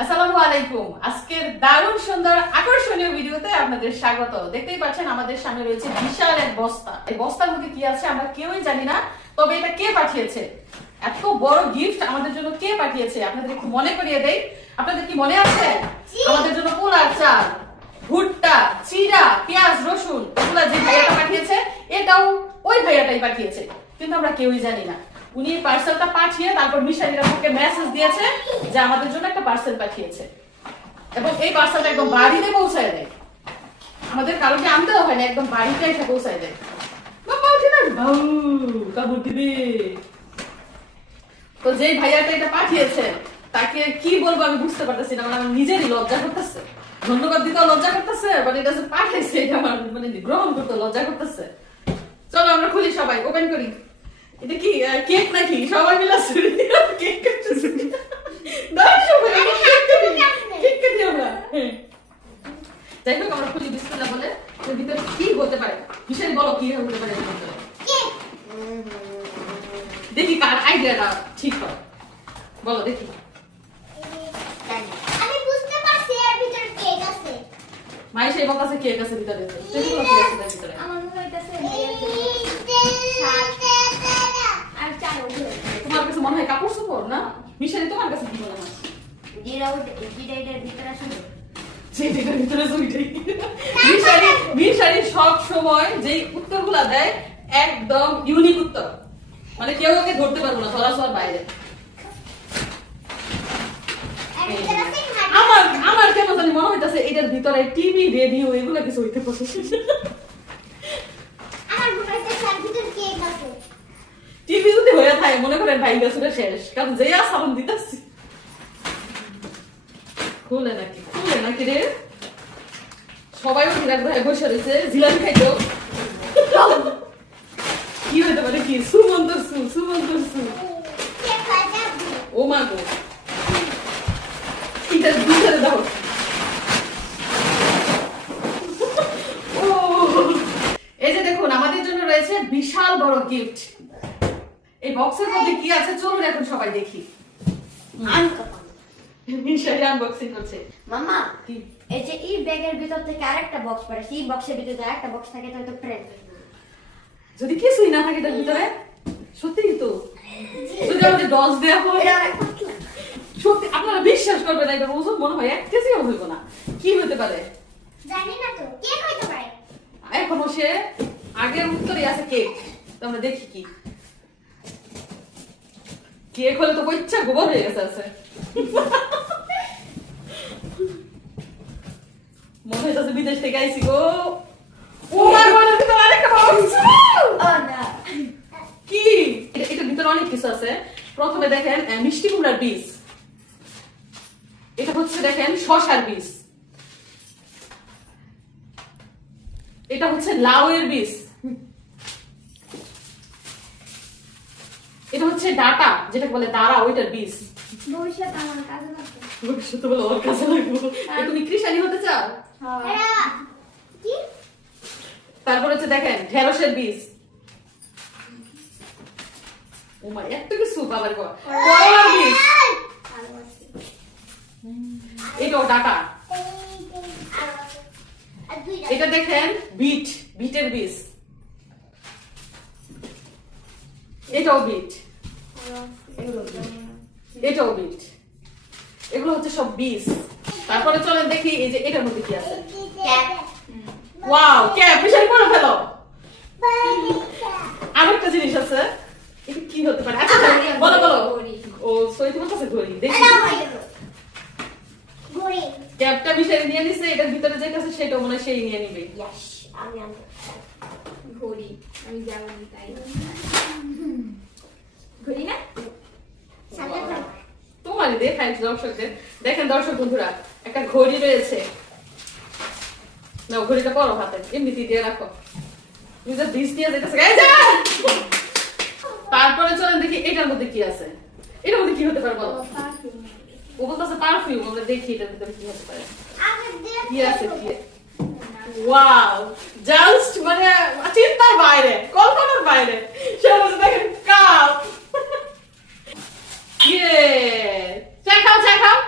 আসসালামু আলাইকুম। আজকের দারুণ সুন্দর আকর্ষণীয় ভিডিওতে আপনাদের স্বাগত। দেখতেই পাচ্ছেন আমাদের সামনে রয়েছে বিশাল এক বস্তা। এই বস্তার মধ্যে কি আছে আমরা কেউই জানি না, তবে এটা কে পাঠিয়েছে, এত বড় গিফট আমাদের জন্য কে পাঠিয়েছে আপনাদের একটু মনে করিয়ে দেই। আপনাদের কি মনে আছে আমাদের জন্য পোলার চাল, ভুট্টা, চিড়া, পেঁয়াজ, রসুন এগুলা যে ভাইয়াটা পাঠিয়েছে এটাও ওই ভাইয়াটাই পাঠিয়েছে, কিন্তু আমরা কেউই জানি না। উনি পার্সেলটা পাঠিয়ে তারপর মিশারিরা আমাকে মেসেজ দিয়েছে যে আমাদের জন্য একটা পার্সেল পাঠিয়েছে, এবং এই পার্সেলটা একদম বাড়িতে পৌঁছায় দেয়। আমাদের কারোকে আনতেও হয় না, একদম বাড়িতে এসে পৌঁছায় দেয়। বাবা উঠে না বাউ কাবুর দিবে। তো যেই ভাইয়াটা এটা পাঠিয়েছে তাকে কি বলবো আমি বুঝতে পারতেছি না, মানে আমার নিজেরই লজ্জা করতেছে। ধন্যবাদ দিতেও লজ্জা করতেছে, বাট এটা যে পাঠিয়েছে এটা আমার মানে গ্রহণ করতে লজ্জা করতেছে। চলো আমরা খুলি, সবাই ওপেন করি। এটা কি কেক নাকি? সবাই মিলে শুরু কেক কাটতেছি। দাও সবাই কেক কাটি আমরা। যাই হোক আমরা খুলি বিসমিল্লাহ বলে। এর ভিতরে কি হতে পারে বিশাল বলো, কি হতে পারে এর ভিতরে? দেখি কার আইডিয়াটা ঠিক হয়, বলো দেখি। আমি বুঝতে পারছি এর ভিতরে কেক আছে। মাই সেই বলতাছে কেক আছে ভিতরে। দেখি কি আছে এর ভিতরে। আমার মনে হইতাছে আর চাল ওঠে। তোমার কাছে মনে হয় কাপড় চোপড় না? মিশালি তোমার কাছে কি মনে হয়? জিরাইডের ভিতরে আসলে সেটার ভিতরে সুইটাই। মিশালি সব সময় যেই উত্তরগুলা দেয় একদম ইউনিক উত্তর, মানে কেউ ওকে ধরতে পারবো না, ধরাছোঁয়ার বাইরে। আমার কেন জানি মনে হইতাছে এটার ভিতরে টিভি, রেডিও এগুলো কিছু হইতে পারে। আমার মনে হইতাছে এর ভিতরে কেক আছে। টিভি যদি হয়ে থাকে মনে করেন ভাই গেছে শেষ, কারণ যে সাবান দিতেছি। খুলে নাকি রে? সবাই বিরাট ভাই বসে রয়েছে জিলাপি খাইতো। কি হইতে পারে? কি সুমন্তর সু কেক খাইতে ও মা গো, এটা ভিতরে দাও। ও এই যে দেখুন আমাদের জন্য রয়েছে বিশাল বড় গিফট। এই বক্সের মধ্যে কি আছে চলুন এখন সবাই দেখি। মিশারি আনবক্সিং করছে। মামা কি? এই যে এই ব্যাগের ভিতর থেকে আরেকটা বক্স পড়েছে, এই বক্সের ভিতরে আরেকটা বক্স থাকে তো এটা প্রেম। যদি কিছুই না থাকে তার ভিতরে, সত্যি তো যদি আমাদের ডজ দেওয়া হয়, এটা অনেক পাতলা। সত্যি আপনারা বিশ্বাস করবেন না, এটা ওজন মনে হয় 1 কেজিও হইব না। কি হতে পারে জানি না তো কেক হইতে পারে। এখনো সে আগের উত্তরই আছে কেক। তো আমরা দেখি কি কেক হলে তো ইচ্ছা গোবর হয়ে গেছে আছে। মনে হইতেছে বিদেশ থেকে আইসি গো। ও মাই গড, এর ভিতরে আরেকটা বক্স। ও না কি এটার ভিতরে অনেক কিছু আছে। প্রথমে দেখেন মিষ্টি কুমড়ার বীজ, এটা হচ্ছে দেখেন শসার বীজ, এটা হচ্ছে লাউয়ের বীজ, এটা হচ্ছে ডাটা যেটা বলে দাঁড়া ওইটার বীজ। ভবিষ্যৎ আমার কাছে লাগবে। ভবিষ্যতে বলে ওর কাছে লাগবো। তুমি কৃষানি হতে চাও? হ্যাঁ কি তারপর হচ্ছে দেখেন ঢেঁড়সের বীজ। ও মা এত কিছু বাবার গো। করলার বীজ, ভালোবাসি। এটাও ডাটা। আর দুইটা এটা দেখেন বিটের বীজ, এটাও বিট, এটাও বিট। এগুলো হচ্ছে সব বীজ। তারপরে চলেন দেখি এই যে এটার মধ্যে কি আছে। ক্যাপ ওয়াও, ক্যাপ বিশাল করে ফেলো। আরেকটা জিনিস আছে, এটা কি হতে পারে? আচ্ছা বলো ঘড়ি। ও সৈয়দ তোমার কাছে ঘড়ি দেখি। ঘড়ি ক্যাপটা বিশাল নিয়ে নিছে, এটার ভিতরে যে আছে সেটা মনে হয় সেই নিয়ে নিবে। ইয়াস আমি আনতে ঘড়ি আমি জানি তাই ঘড়ি না সামনে ধর তোমারই দেখাই দর্শকদের। দেখেন দর্শক বন্ধুরা, একটা ঘড়ি রয়েছে। না ঘড়িটা পরো হাতে, এমনিতে দিয়ে রাখো। নিজের বীজ দিয়ে যেতেছে। তারপরে চলেন দেখি এটার মধ্যে কি আছে। এটার মধ্যে কি হতে পারে বলো? ও বলতেছে পারফিউম। আমরা দেখি এটার ভিতরে কি হতে পারে। আমি কি আছে কি? ওয়াও, জাস্ট মানে চিন্তার বাইরে, কল্পনার বাইরে। সেটা হচ্ছে দেখেন কাপ। ইয়ে চা খাও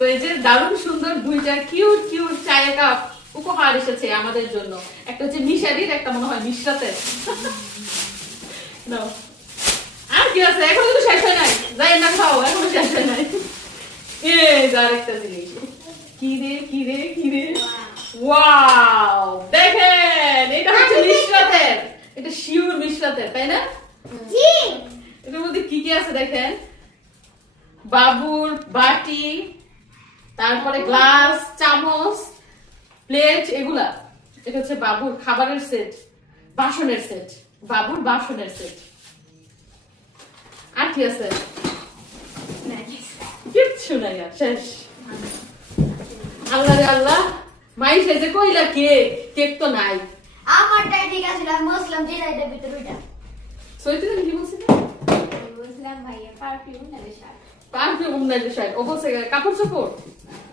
তো এই যে দারুণ সুন্দর দুইটা কিউট কিউট চায়ের কাপ উপহার এসেছে আমাদের জন্য। একটা হচ্ছে মিশারির, একটা মনে হয় মিশরাতের। নাও। আর কি আছে, এখনো কিন্তু শেষ হয় নাই, যাই না খাও, এখনো শেষ হয় নাই। এই যে আরেকটা জিনিস, কি রে কি রে কি রে, ওয়াও দেখেন, এটা হচ্ছে মিশরাতের, এটা শিওর মিশরাতের, তাই না? জি এটার মধ্যে কি কি আছে দেখেন, বাবুর বাটি, তারপরে গ্লাস, চামচ, প্লেট, এগুলা। এটা হচ্ছে বাবুর খাবারের সেট, বাসনের সেট, বাবুর বাসনের সেট। আর কি আছে? কিচ্ছু নাই আর, শেষ। আল্লাহ রে আল্লাহ, মাই সেজে কইলা কেক, কেক তো নাই। আমারটাই ঠিক আছে, আমি বলছিলাম যে এটার ভিতরে ওইটা। সৈতিন কি বলছিস? আমি বলছিলাম ভাইয়া পারফিউম নালে শার্ট। পারফিউম নাই শাড়ি, ও বলছে কাপড় চোপড়,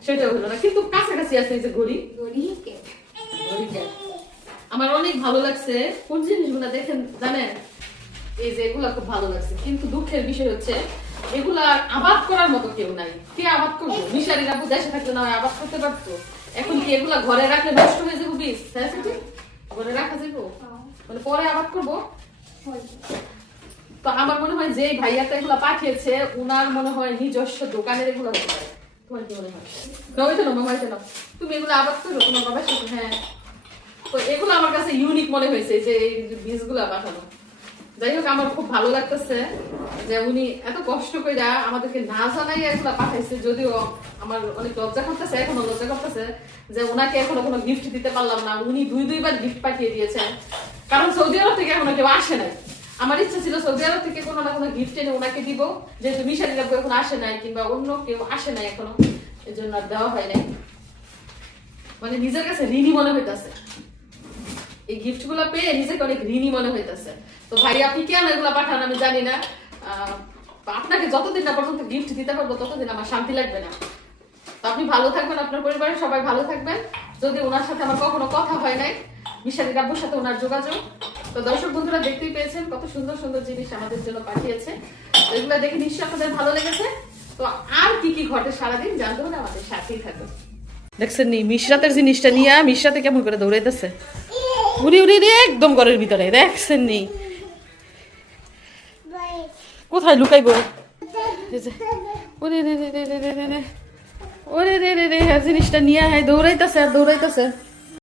সেটা হলো না, কিন্তু কাছাকাছি আছে এই যে ঘড়ি। ঘড়ি কেক। আমার অনেক ভালো লাগছে কোন জিনিসগুলো দেখেন জানেন, এই যে এগুলা খুব ভালো লাগছে, কিন্তু দুঃখের বিষয় হচ্ছে এগুলা আবাদ করার মতো কেউ নাই। কে আবাদ করবো? মিশারিরা দেশে থাকলে না হয় আবাদ করতে পারতো, এখন কি এগুলা ঘরে রাখলে নষ্ট হয়ে যাবো? বীজ ঘরে রাখা যাবো, মানে পরে আবাদ করবো। তো আমার মনে হয় যে ভাইয়াটা এগুলা পাঠিয়েছে, উনার মনে হয় নিজস্ব দোকানের এগুলো হতে পারে। তোমার কি মনে হয়? তুমি এগুলো আবাদ করো তোমার বাবার সাথে? হ্যাঁ। তো এগুলো আমার কাছে ইউনিক মনে হয়েছে যে এই বীজগুলা পাঠানো। যাই হোক, আমার খুব ভালো লাগতেছে যে উনি এত কষ্ট করে আমাদেরকে না জানাই এগুলা পাঠাইছে, যদিও আমার অনেক লজ্জা করতেছে, এখনো লজ্জা করতেছে যে ওনাকে এখনো কোনো গিফট দিতে পারলাম না। উনি দুইবার গিফট পাঠিয়ে দিয়েছেন, কারণ সৌদি আরব থেকে এখনো কেউ আসে নাই। আমার ইচ্ছা ছিল সৌদি আরব থেকে কোনো না কোনো গিফট এনে ওনাকে দিব, যেহেতু মিশারিরা এখন আসে নাই কিংবা অন্য কেউ আসে নাই এখনো, এই জন্য আর দেওয়া হয় নাই। মানে নিজের কাছে ঋণী মনে হইতাছে, এই গিফট গুলা পেয়ে নিজেকে অনেক ঋণী মনে হইতাছে। তো ভাই আপনি কেন এগুলা পাঠান আমি জানি না, আপনাকে যতদিন না পর্যন্ত গিফট দিতে পারবো ততদিন আমার শান্তি লাগবে না। তো আপনি ভালো থাকবেন, আপনার পরিবারের সবাই ভালো থাকবেন। যদি ওনার সাথে আমার কখনো কথা হয় নাই, মিশারি রাব্বুর সাথে ওনার যোগাযোগ। তো দর্শক বন্ধুরা দেখতেই পেয়েছেন কত সুন্দর সুন্দর জিনিস আমাদের জন্য পাঠিয়েছে, এগুলা দেখে নিশ্চয়ই আপনাদের ভালো লেগেছে। তো আর কি কি ঘটে সারাদিন জানতে হলে আমাদের সাথেই থাকুন। দেখছেন নি মিশরাতের জিনিসটা নিয়ে মিশরাতে কেমন করে দৌড়াইতেছে, উড়ি উড়ি রে একদম ঘরের ভিতরে। দেখছেন নি কোথায় লুকাইবো? ওরে রে রে রে রে রে রে, ওরে রে রে রে, জিনিসটা নিয়ে দৌড়াইতেছে আর দৌড়াইতেছে।